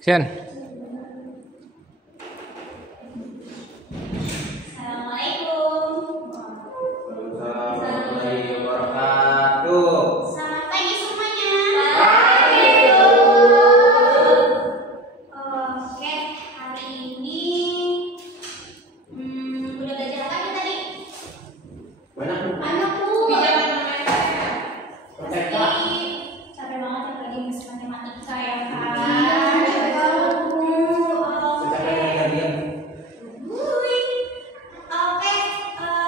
Sian. Assalamualaikum. Waalaikumsalam warahmatullahi wabarakatuh. Selamat pagi semuanya. Oke, hari ini udah belajar apa nih tadi? Banyak Bu. Anak Bu. Perfect. Pasti capek banget ya lagi Miss Matematika ya kan? Secapek kalian. Oke,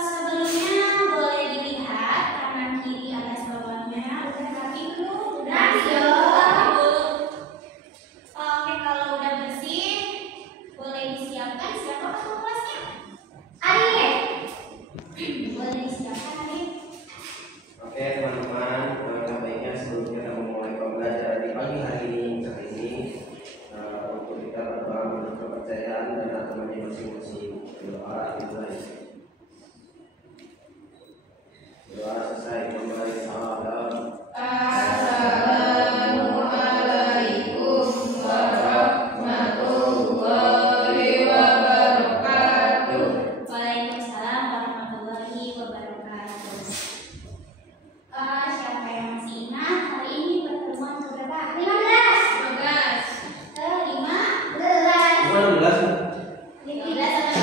sebelumnya boleh dilihat kanan kiri atas bawahnya. Udah rapi belum? Udah rapi dong. Oke, kalau udah bersih, boleh disiapkan. Siapa ketua kelasnya? Arif. Boleh disiapkan Arif. Oke teman-teman, langkah baiknya sebelum kita memulai pembelajaran di pagi hari ini, untuk kita berdoa menurut kepercayaan dan agamanya masing-masing. Doa dimulai. Doa selesai memulai salam. Assalamualaikum warahmatullahi wabarakatuh. Waalaikumsalam warahmatullahi wabarakatuh. Siapa yang masih ingat hari ini pertemuan keberapa? 15. 15. Bukan 16. 15 sama 11.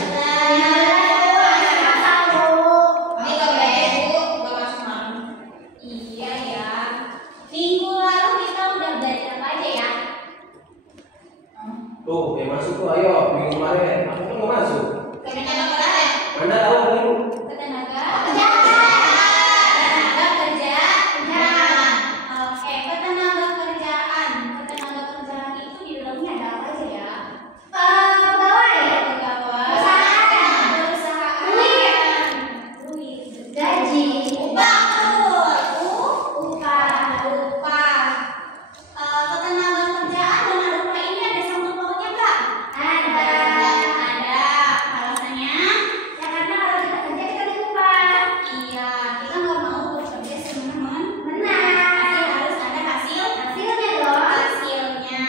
Iya ya. Minggu lalu kita udah belajar apa aja ya? Tuh, yang masuk tuh ayo minggu kemarin. Aku kan nggak masuk. Ketenaga Anda tahu kan Ibu? Ketenaga kerjaan. Oke, ketenaga kerjaan. Ketenaga kerjaan itu di dalamnya ada apa aja ya? Pegawai, perusahaan, duit, gaji, upah, ketenaga kerjaan dan ada upah ini ada sangkut pautnya nggak? Ada. Alasannya? Ya karena kalau kita kerja kita diupah. Iya, kita nggak mau bekerja semena-mena. Pasti harus ada hasilnya dong. Hasilnya.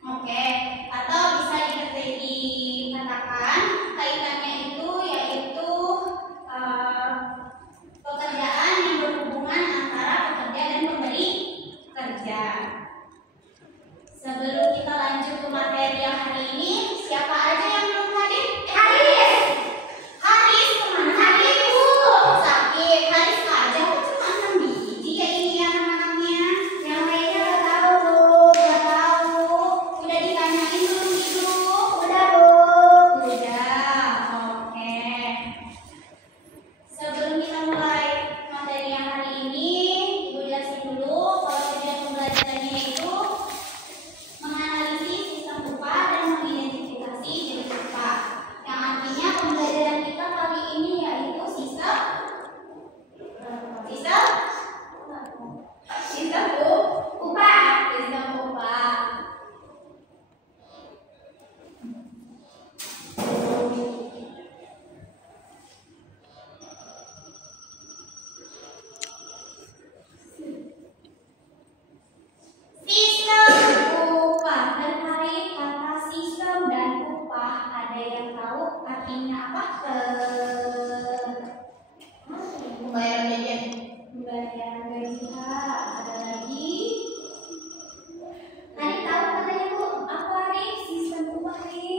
Oke, atau bisa dikatakan kaitannya itu yaitu pekerjaan yang berhubungan antara pekerja dan pemberi kerja. Sebelum kita lanjut ke materi yang hari ini, siapa aja yang belum hadir? Haris kemana? Haris Bu sakit. Haris aja kok cuma 6 biji ya ini ya anak-anaknya. Yang lainnya nggak tahu Bu, nggak tahu. Udah ditanyain belum gitu? Udah Bu. Udah, oke. Sebelum kita mulai materi yang hari ini, Ibu jelasin dulu kalau tujuan pembelajarannya itu menganalisis sistem upah dan mengidentifikasi jenis upah. Yang artinya pembelajaran kita kali ini yaitu sistem upah. Sistem upah. Sistem upah terkait kata sistem dan upah, ada yang tahu artinya apa? Pembayaran jajan. Pembayaran gaji. Ada lagi? Hari tahu katanya Bu? Apa Hari? Sistem upah Hari?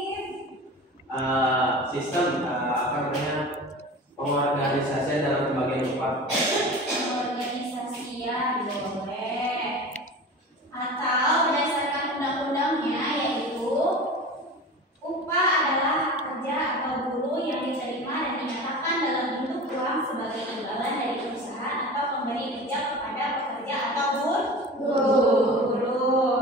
Sistem apa namanya pengorganisasian dalam pembagian upah. Organisasian boleh. Atau berdasarkan undang-undangnya yaitu upah adalah hak kerja atau buruh yang diterima dan dinyatakan dalam bentuk uang sebagai imbalan dari perusahaan atau pemberi kerja kepada pekerja atau buruh.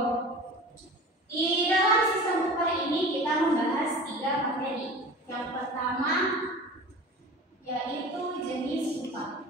Di dalam sistem upah ini kita membahas 3 materi. Yang pertama yaitu jenis upah.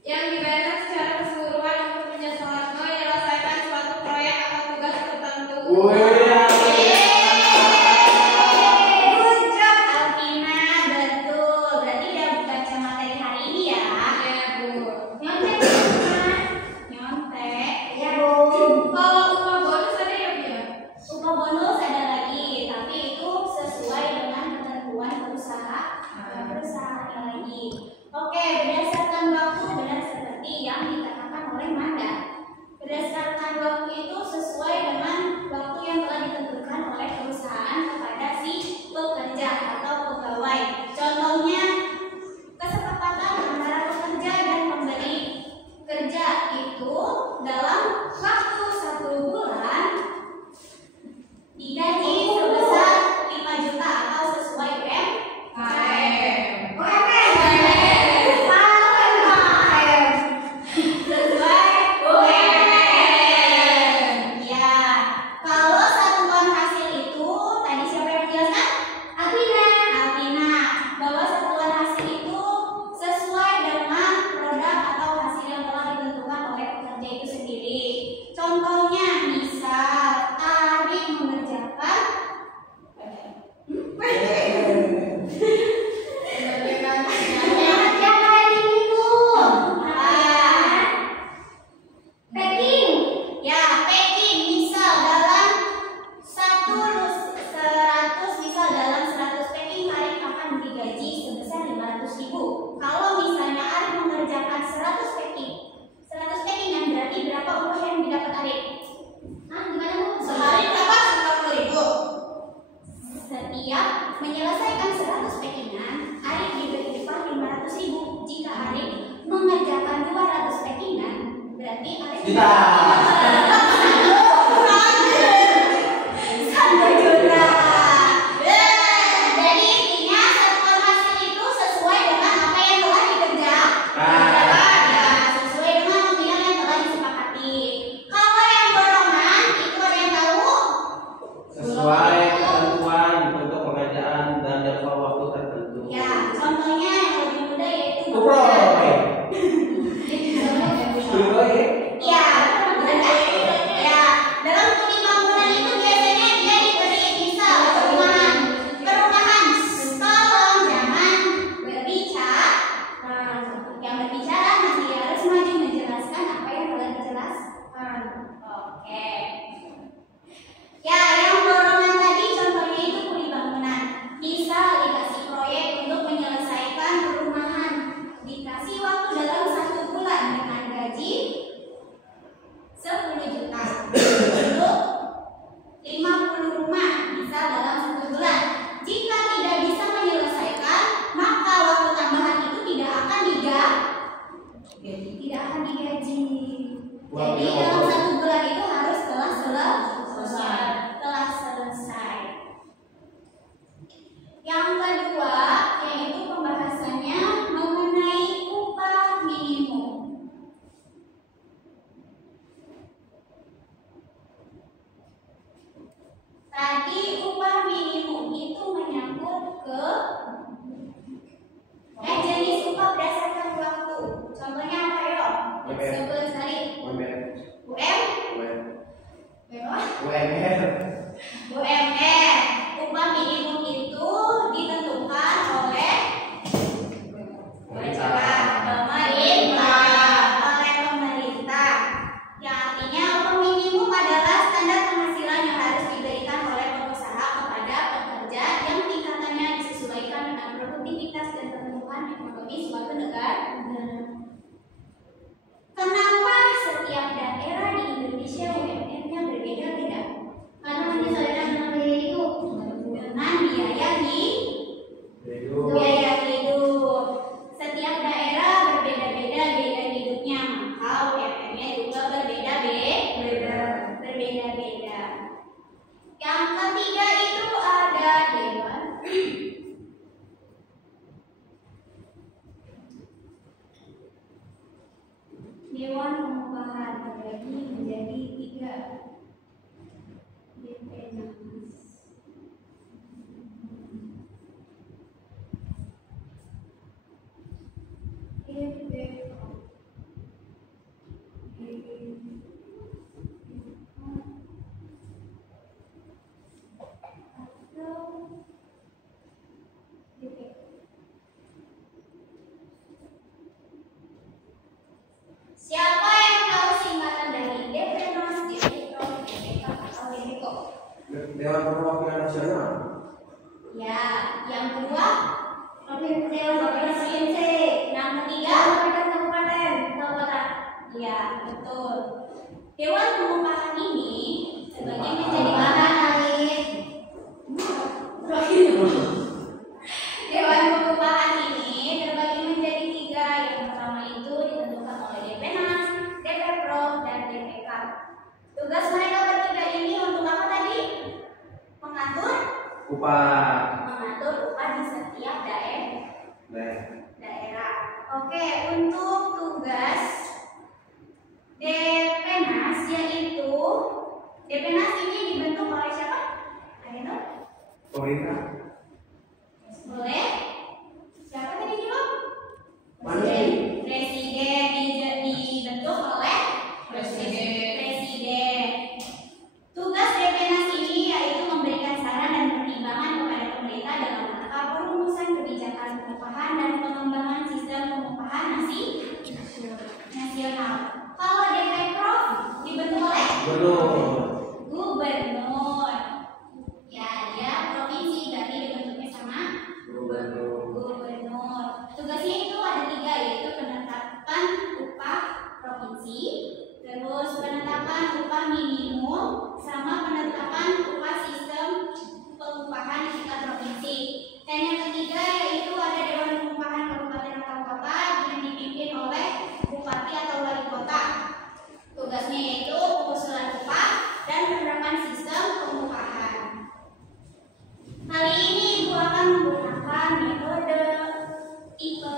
yang dibayarkan secara keseluruhan untuk menyelesaikan suatu proyek atau tugas tertentu. Good job Alvina, betul. Berarti udah baca materi hari ini ya? Ya, Bu. Nyontek teman-teman. Nyontek. Ya, Bu. Kalau upah bonus ada ya, Bu? Upah bonus ada lagi, tapi itu sesuai dengan ketentuan perusahaan lagi. Oke, berdasarkan waktu benar seperti yang dikatakan oleh Manda. Berdasarkan waktu itu sesuai dengan waktu yang telah ditentukan oleh perusahaan kepada si pekerja atau pegawai. Contohnya, kesepakatan antara pekerja dan pemberi kerja itu dalam waktu 1 bulan digaji sebesar 5 juta atau sesuai sesuai ya. Kalau satuan hasil itu tadi siapa yang menjelaskan? Alvina. Bahwa satuan hasil itu sesuai dengan produk atau hasil yang telah ditentukan oleh pekerja itu sendiri. Contohnya, misal Arif mengerjakan packing. Ya, packing. Misal dalam 100 packing Arif akan digaji sebesar 500.000. Kalau misalnya Arif mengerjakan 100 packing yang berarti berapa upah yang didapat Arif? Gimana Bu? Sehari dapat 90.000. Setiap menyelesaikan 100 packingan, Arif diberi upah 500.000. Jika Arif mengerjakan 200 packingan, berarti Arif Juta. 1 juta. Jadi intinya satuan hasil itu sesuai dengan apa yang telah dikerjakan. Ya, sesuai dengan nominal yang telah disepakati. Kalau yang borongan itu ada yang tahu? Sesuai ketentuan untuk pengerjaan dan jangka waktu tertentu. Ya, contohnya yang lebih mudah yaitu Proyek. Ya, ya. Dalam studi bangunan itu biasanya dia diberi misal perumahan, tolong jangan berbicara. Yang berbicara nanti harus maju menjelaskan apa yang telah dijelaskan. Oke. Ya, yang borongan tadi contohnya itu kuli bangunan. Misal dikasih proyek untuk menyelesaikan perumahan, dikasih waktu dalam 1 bulan dengan gaji 10 juta untuk 50 rumah, misal dalam 1 bulan. Jika tidak bisa menyelesaikan, maka waktu tambahan itu tidak akan digaji. Jadi dalam 1 bulan itu harus telah selesai. Yang kedua yaitu pembahasannya mengenai upah minimum. Tadi upah minimum itu menyangkut ke jenis upah berdasarkan waktu. Contohnya apa yo? Sebut sekali. UMR. Upah minimum itu ditentukan oleh pemerintah. Yang artinya upah minimum adalah standar penghasilan yang harus diberikan oleh pengusaha kepada pekerja yang tingkatannya disesuaikan dengan produktivitas dan pertumbuhan ekonomi suatu negara. Kenapa setiap daerah di Indonesia UMR-nya berbeda-beda? Karena menyesuaikan dengan biaya hidup. Dengan biaya hidup. Setiap daerah berbeda-beda biaya hidupnya, maka UMR-nya juga berbeda-beda. Yang ketiga itu ada Dewan Pengupahan terbagi menjadi 3 DPNAS. betul. Dewan pengupahan ini terbagi menjadi bahan alif. Dewan pengupahan ini terbagi menjadi 3. Yang pertama itu ditentukan oleh Depenas, DPProv, dan DPK. Tugas mereka bertiga ini untuk apa tadi? Mengatur upah di setiap daerah. Oke, untuk tugas Depenas yaitu Depenas ini dibentuk oleh siapa? Ada yang tahu? Pemerintah. Boleh? Siapa tadi Jilo? Presiden. Dibentuk oleh Presiden. Tugas Depenas ini yaitu memberikan saran dan pertimbangan kepada pemerintah dalam rangka perumusan kebijakan pengupahan dan pengembangan sistem pengupahan nasional. Kalau DPProv dibentuk oleh Gubernur. Ya, dia provinsi berarti dibentuknya sama Gubernur. Tugasnya itu ada 3 yaitu penetapan upah provinsi, terus penetapan upah minimum, sama penetapan upah sistem pengupahan di tingkat provinsi. Dan yang ketiga yaitu ada Dewan Pengupahan Kabupaten atau Kota yang dipimpin oleh Bupati atau Wali Kota. Tugasnya yaitu pengusulan upah dan penerapan sistem pengupahan. Kali ini Ibu akan menggunakan metode tipe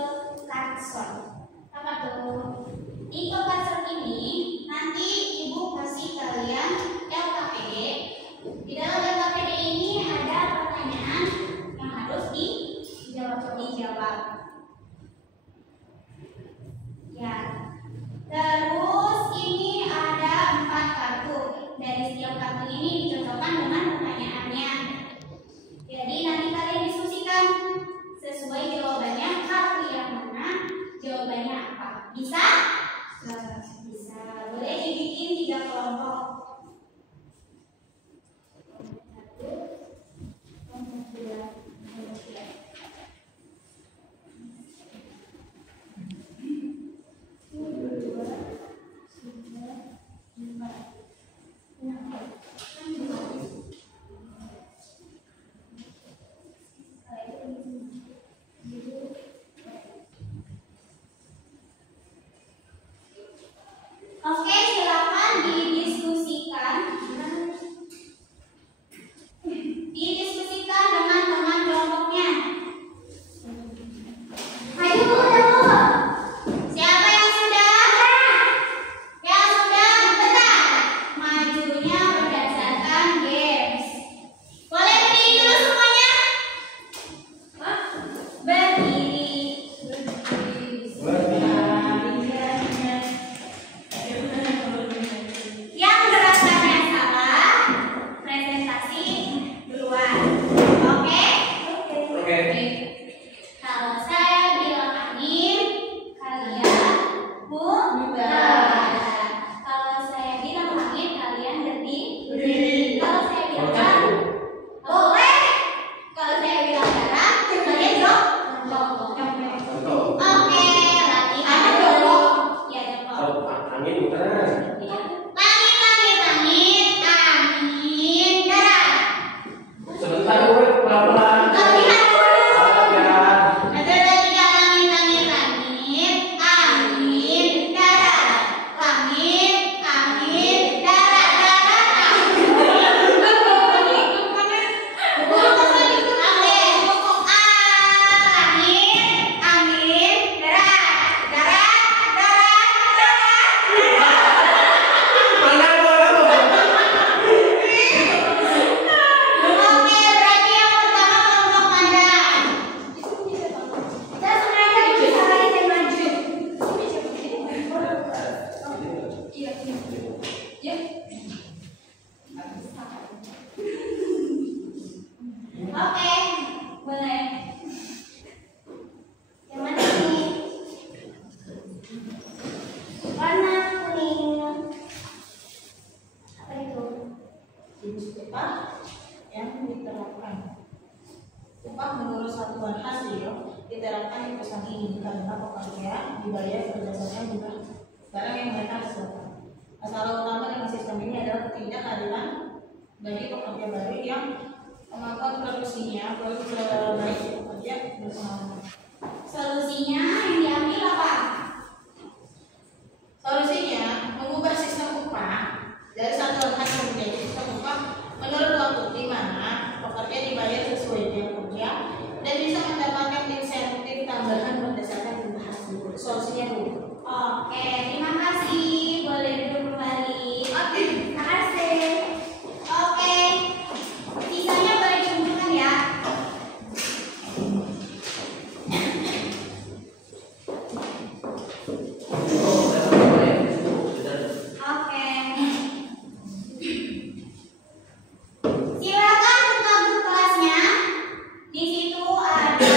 Carson. Apa tuh? Tipe Carson ini nanti Ibu kasih kalian LKPD. Di dalam LKPD ini ada pertanyaan yang harus dijawab. Ya. Terus ini ada 4 kartu. Dari setiap kartu ini dicocokkan dengan pertanyaannya. Jadi nanti kalian diskusikan sesuai jawabannya, kartu yang mana, jawabannya apa. Bisa? Bisa. Boleh dibikin 3 kelompok. Oke, silakan didiskusikan dengan teman kelompoknya. Ayo, siapa yang sudah? Yang sudah, bentar. Majunya berdasarkan games. Boleh berdiri dulu semuanya? Berdiri. Yang gerakannya salah, presentasi duluan. Oke? Kalau saya bilang angin, kalian bubar. Kalau saya bilang angin, kalian berdiri. Kalau saya bilang boleh. Kalau saya bilang darah, kalian jongkok. Oke, latihan jongkok. Ya, jongkok. Angin muter. Angin, darah. Sebentar gue pelan-pelan. Latihan dulu. Latihan. Ada lagi angin, darah. Angin, darah. Oke, boleh. Yang mana nih? Warna kuning. Apa itu? Upah yang diterapkan. Upah menurut satuan hasil diterapkan di perusahaan ini karena pekerja dibayar berdasarkan jumlah barang yang mereka harus dapat. Masalah utama dengan sistem ini adalah ketidakadilan bagi pekerja baru yang kemampuan produksinya belum sebaik pekerja berpengalaman. Solusinya yang diambil apa? Solusinya mengubah sistem upah dari satuan hasil menjadi sistem upah menurut waktu, di mana pekerja dibayar sesuai jam kerja dan bisa mendapatkan insentif tambahan berdasarkan jumlah hasil. Solusinya Bu. Oke, terima kasih. Boleh duduk kembali. Oke. Terima kasih. Oke, sisanya boleh dikumpulkan ya. Oke. Silakan buka buku kelasnya. Di situ ada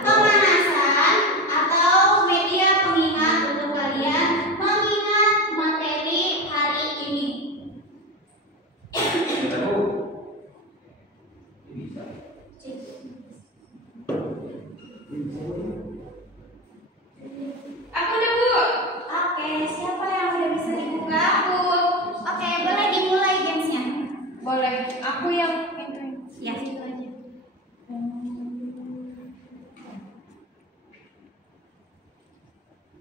pemanasan atau media pengingat untuk kalian mengingat materi hari ini. Aku udah Bu. Oke, siapa yang udah bisa dibuka? Oke, boleh dimulai gamesnya. Boleh. Aku yang itu. Ya, situ aja.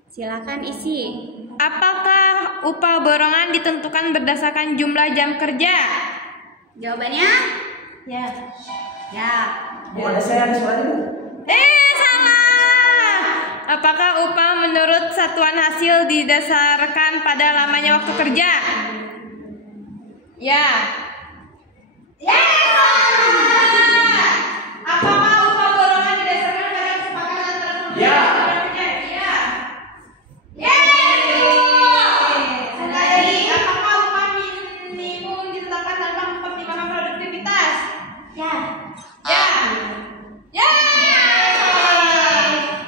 Silakan isi. Apakah upah borongan ditentukan berdasarkan jumlah jam kerja? Jawabannya? Ya. Ya. Ada saya ada suaranya. Salah. Apakah upah menurut satuan hasil didasarkan pada lamanya waktu kerja? Ya. Ya. Apakah upah borongan didasarkan pada kesepakatan antara pekerja Ya. dan pekerja? Ya. Ya. Sekali, apakah upah minimum ditetapkan tanpa mempertimbangkan produktivitas? Ya. Ya. Ya.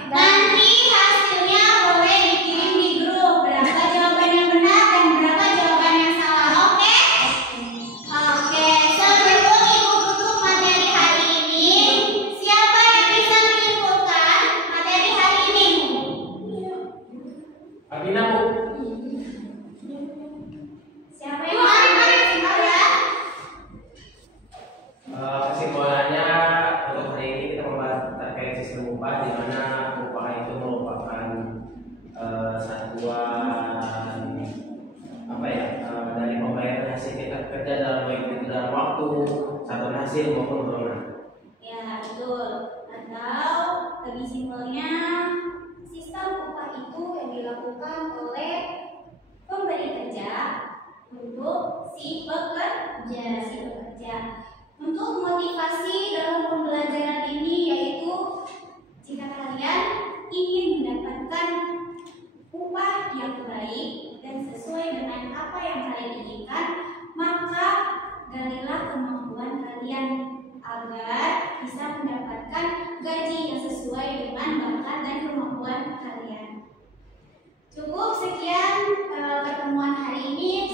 Nanti hasilnya boleh dikirim di grup. Berapa jawaban yang benar dan berapa jawaban yang salah. Oke? Oke. Sebelum Ibu tutup materi hari ini, siapa yang bisa menyimpulkan materi hari ini? Abina Bu. Siapa yang bisa menyimpulkan? Kesimpulannya untuk hari ini kita membahas terkait sistem upah, di mana upah itu merupakan satuan dari pembayaran hasil kita kerja dalam baik itu dalam waktu, satuan hasil maupun borongan. Ya, betul. Atau lebih simpelnya, sistem upah itu yang dilakukan oleh pemberi kerja untuk si pekerja. Untuk motivasi dalam pembelajaran ini yaitu jika kalian ingin mendapatkan upah yang baik dan sesuai dengan apa yang kalian inginkan, maka galilah kemampuan kalian agar bisa mendapatkan gaji yang sesuai dengan bakat dan kemampuan kalian. Cukup sekian pertemuan hari ini.